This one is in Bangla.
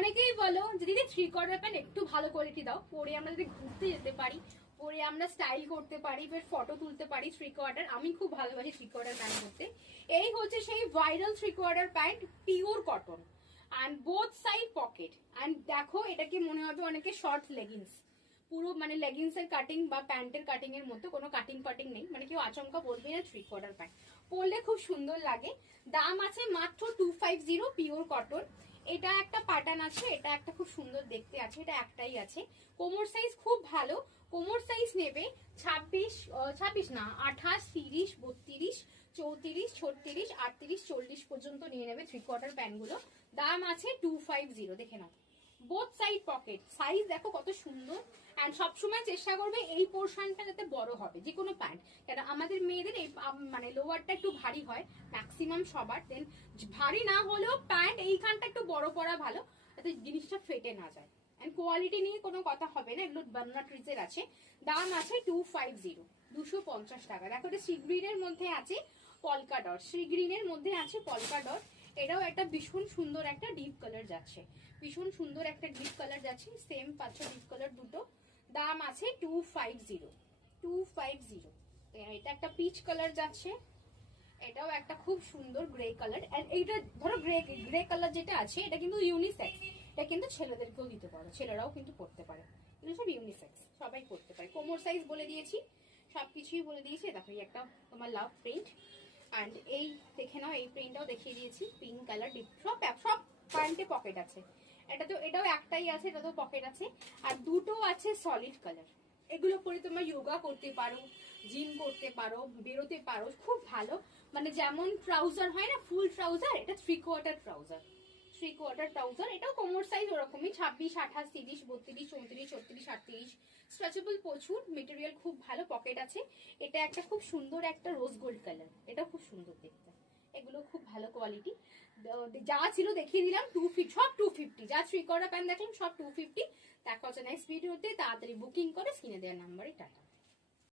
অনেকেই বলো যে দিদি 3/4 প্যান্ট একটু ভালো কোয়ালিটি দাও, পরে আমরা যদি ঘুরতে যেতে পারি, পরে আমরা স্টাইল করতে পারি, ফের ফটো তুলতে পারি 3/4। আমি খুব ভালোবাসি 3/4 প্যান্ট করতে। এই হচ্ছে সেই viral 3/4 pant, pure cotton and both side pocket. And দেখো এটাকে মনে হবে অনেকে শর্ট লেগিংস, পুরো মানে লেগিংস এর কাটিং বা প্যান্টের কাটিং এর মতো, কোনো কাটিং নেই, মানে কেউ আচমকা বলবে না 3/4 প্যান্ট। পরলে খুব সুন্দর লাগে। দাম আছে মাত্র 250, পিওর কটন। এটা একটা প্যাটার্ন আছে, এটা একটা খুব সুন্দর দেখতে আছে, এটা একটাই আছে। কোমর সাইজ খুব ভালো, কোমর সাইজ নেবে 26 না 28, 30, 32, 34, 36, 38, 40 পর্যন্ত নিয়ে নেবে 3/4 প্যান্ট গুলো। দাম আছে 250, দেখে নাও। বোথ সাইড পকেট, সাইজ দেখো কত সুন্দর। এন্ড সবসময় চেষ্টা করবে এই পোর্শনটা যাতে বড় হবে যে কোনো প্যান্ট, কেন আমাদের মেয়েদের এই মানে লোয়ারটা একটু ভারী হয় ম্যাক্সিমাম সবার। দেন ভারী না হলেও প্যান্ট এইখানটা একটু বড় করা ভালো, যাতে জিনিসটা ফেটে না যায়। এন্ড কোয়ালিটি নিয়ে কোনো কথা হবে না, এগুলো বান্না ট্রিজের আছে। দাম আছে 250, 250 টাকা। দেখো এটা সি গ্রিনের মধ্যে আছে পলকা ডট, সি গ্রিনের মধ্যে আছে পলকা ডট। এটাও একটা ভীষণ সুন্দর একটা ডিপ কালার যাচ্ছে, ভীষণ সুন্দর একটা ডিপ কালার যাচ্ছে। সেম পাচ্ছ ডিপ কালার দুটো। দাম আছে 250, 250। এটা একটা পিচ কালার যাচ্ছে, এটাও একটা খুব সুন্দর গ্রে কালার। এন্ড এইটা ধরো গ্রে কালার যেটা আছে এটা কিন্তু ইউনিসেক্স, এটা কিন্তু ছেলেদেরকেও দিতে পারো, ছেলেরাও কিন্তু পড়তে পারে। এগুলো সব ইউনিসেক্স, সবাই করতে পারে। কোমর সাইজ বলে দিয়েছি, সবকিছুই বলে দিয়েছি। দেখো এই একটা তোমার লাভ প্রিন্ট। অ্যান্ড এই দেখে নাও, এই প্রিন্টটাও দেখিয়ে দিয়েছি, পিঙ্ক কালার। সব প্যান্টে পকেট আছে। এটা তো এটাও একটাই আছে, এটা তো পকেট আছে। আর দুটো আছে সলিড কালার। এগুলো পরে তোমরা যোগা করতে পারো, জিম করতে পারো, বেরোতে পারো, খুব ভালো। মানে যেমন ট্রাউজার হয় না ফুল ট্রাউজার, এটা 3/4 ট্রাউজার, 3/4 ট্রাউজার। এটাও কোমর সাইজ ওরকমই 26, 28, 30, 32, 34, 36, 38। স্ট্রেচেবল প্রচুর, মেটেরিয়াল খুব ভালো, পকেট আছে। এটা একটা খুব সুন্দর একটা রোজ গোল্ড কালার, এটা খুব সুন্দর দেখতে। এগুলো খুব ভালো কোয়ালিটি। যা ছিল দেখিয়ে দিলাম, 250, সব 250। যা 3/4 প্যান্ট দেখলাম সব 250। দেখা হচ্ছে নেক্সট ভিডিওতে। তাড়াতাড়ি বুকিং করে স্ক্রিনে দেওয়ার নাম্বারে। টাটা।